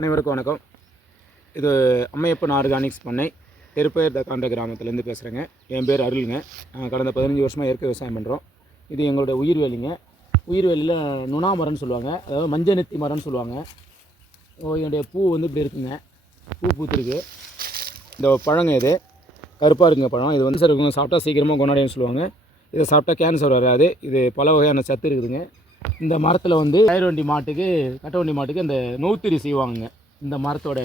அனைவருக்கும் வணக்கம். இது அம்மையப்பன் ஆர்கானிக்ஸ் பண்ணை திருப்பேர் தக்காண்ட கிராமத்துலேருந்து பேசுகிறேங்க. என் பேர் அருளுங்க. கடந்த 15 வருஷமாக இயற்கை விவசாயம் பண்ணுறோம். இது எங்களோட உயிர்வேலிங்க. உயிர்வேலியில் நுணா மரம்னு சொல்லுவாங்க, அதாவது மஞ்சள் நெத்தி மரம்னு சொல்லுவாங்க. என்னுடைய பூ வந்து இப்படி இருக்குங்க, பூ பூத்துருக்கு. இந்த பழங்க இது கருப்பாக இருக்குங்க பழம். இது வந்து இருக்குங்க, சாப்பிட்டா சீக்கிரமாக கொண்டாடின்னு சொல்லுவாங்க. இதை சாப்பிட்டா கேன்சர் வராது. இது பல வகையான சத்து இருக்குதுங்க. இந்த மரத்தில் வந்து கயிறு வண்டி மாட்டுக்கு, கட்டை வண்டி மாட்டுக்கு அந்த நூத்திரி செய்வாங்க. இந்த மரத்தோட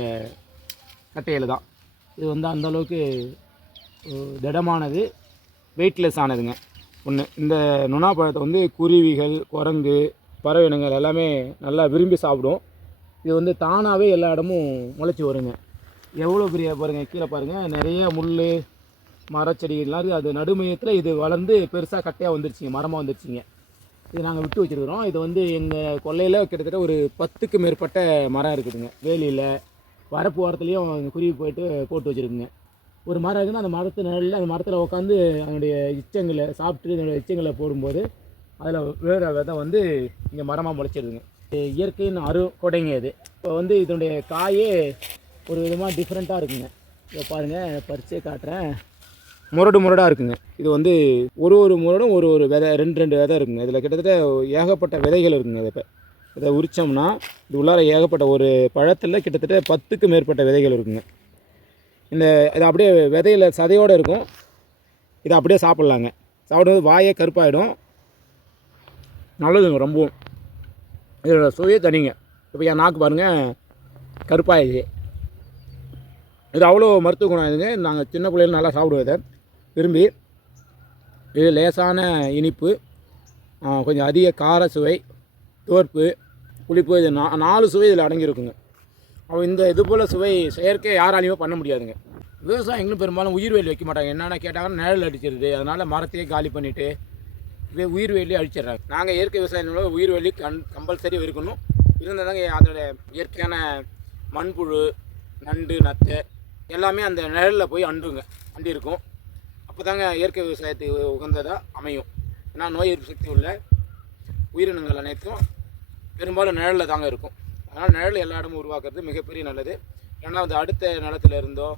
கட்டையில் தான். இது வந்து அந்தளவுக்கு திடமானது, வெயிட்லெஸ் ஆனதுங்க. ஒன்று, இந்த நுணா பழத்தை வந்து குருவிகள், குரங்கு, பறவை இனங்கள் எல்லாமே நல்லா விரும்பி சாப்பிடும். இது வந்து தானாகவே எல்லா இடமும் முளைச்சி வருங்க. எவ்வளோ பெரிய பாருங்கள், கீழே பாருங்கள், நிறைய முள் மரச்செடிகள்லாம் இருக்குது. அது நடுமையத்தில் இது வளர்ந்து பெருசாக கட்டையாக வந்துருச்சுங்க, மரமாக வந்துருச்சுங்க. இது நாங்கள் விட்டு வச்சுருக்கிறோம். இது வந்து எங்கள் கொல்லையில் கிட்டத்தட்ட ஒரு 10க்கு மேற்பட்ட மரம் இருக்குதுங்க. வேலியில் வரப்பு ஓரத்துலேயும் குருவி போயிட்டு போட்டு வச்சுருக்குங்க. ஒரு மரம் இருக்குதுன்னா அந்த மரத்து நிழலில், அந்த மரத்தில் உட்காந்து அதனுடைய இச்சங்களை சாப்பிட்டு அதனுடைய இச்சங்களை போடும்போது அதில் வேற விதை வந்து இங்கே மரமாக முளைச்சிடுதுங்க. இயற்கையின் கொடைங்க இது. இப்போ வந்து இதனுடைய காயே ஒரு விதமாக டிஃப்ரெண்ட்டாக இருக்குங்க. இப்போ பாருங்கள், பறிச்சே காட்டுறேன். முரடாக இருக்குங்க. இது வந்து ஒரு முரடும் ஒரு விதை, ரெண்டு விதை இருக்குங்க. இதில் கிட்டத்தட்ட ஏகப்பட்ட விதைகள் இருக்குங்க. இதை உரித்தோம்னா இது உள்ளார ஏகப்பட்ட, ஒரு பழத்தில் கிட்டத்தட்ட 10க்கு மேற்பட்ட விதைகள் இருக்குங்க. இது அப்படியே விதையில் சதையோடு இருக்கும். இதை அப்படியே சாப்பிட்லாங்க. சாப்பிடும்போது வாயே கருப்பாயிடும். நல்லதுங்க ரொம்பவும். இதோட சுவையே தனிங்க. இப்போ என் நாக்கு பாருங்கள், கருப்பாயிடுச்சு. இது அவ்வளோ மருத்துவ குணம் இதுங்க. நாங்கள் சின்ன பிள்ளைகள் நல்லா சாப்பிடுவோம் இதை விரும்பி. இது லேசான இனிப்பு, கொஞ்சம் அதிக கார சுவை, தோற்பு, புளிப்பு, இது 4 சுவை இதில் அடங்கியிருக்குங்க. அப்போ இது போல் சுவை செயற்கை யாராலையுமே பண்ண முடியாதுங்க. விவசாயிகளும் பெரும்பாலும் உயிர்வேலி வைக்க மாட்டாங்க. என்னென்ன கேட்டாங்கன்னா நிழல் அடிச்சிருது, அதனால் மரத்தையே காலி பண்ணிவிட்டு உயிர்வேலியே அழிச்சிடுறாங்க. நாங்கள் இயற்கை விவசாயம் உயிர்வேலி கம்பல்சரி இருக்கணும். இருந்தால் தாங்க அதோட இயற்கையான மண்புழு, நண்டு, நத்தை எல்லாமே அந்த நிழலில் போய் அண்டி இருக்கும். அப்போ தாங்க இயற்கை விவசாயத்துக்கு உகந்ததாக அமையும். ஏன்னா நோய் எதிர்ப்பு சக்தி உள்ள உயிரினங்கள் அனைத்தும் பெரும்பாலும் நிழலில் தாங்க இருக்கும். அதனால் நிழல் எல்லா இடமும் உருவாக்குறது மிகப்பெரிய நல்லது. ஏன்னா அடுத்த நிலத்தில் இருந்தோ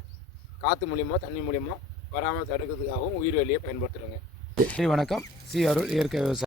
காற்று மூலியமோ தண்ணி மூலியமோ வராமல் தடுக்கிறதுக்காகவும் உயிர்வேலியை பயன்படுத்துகிறாங்க. வணக்கம். சி அருள், இயற்கை விவசாயம்.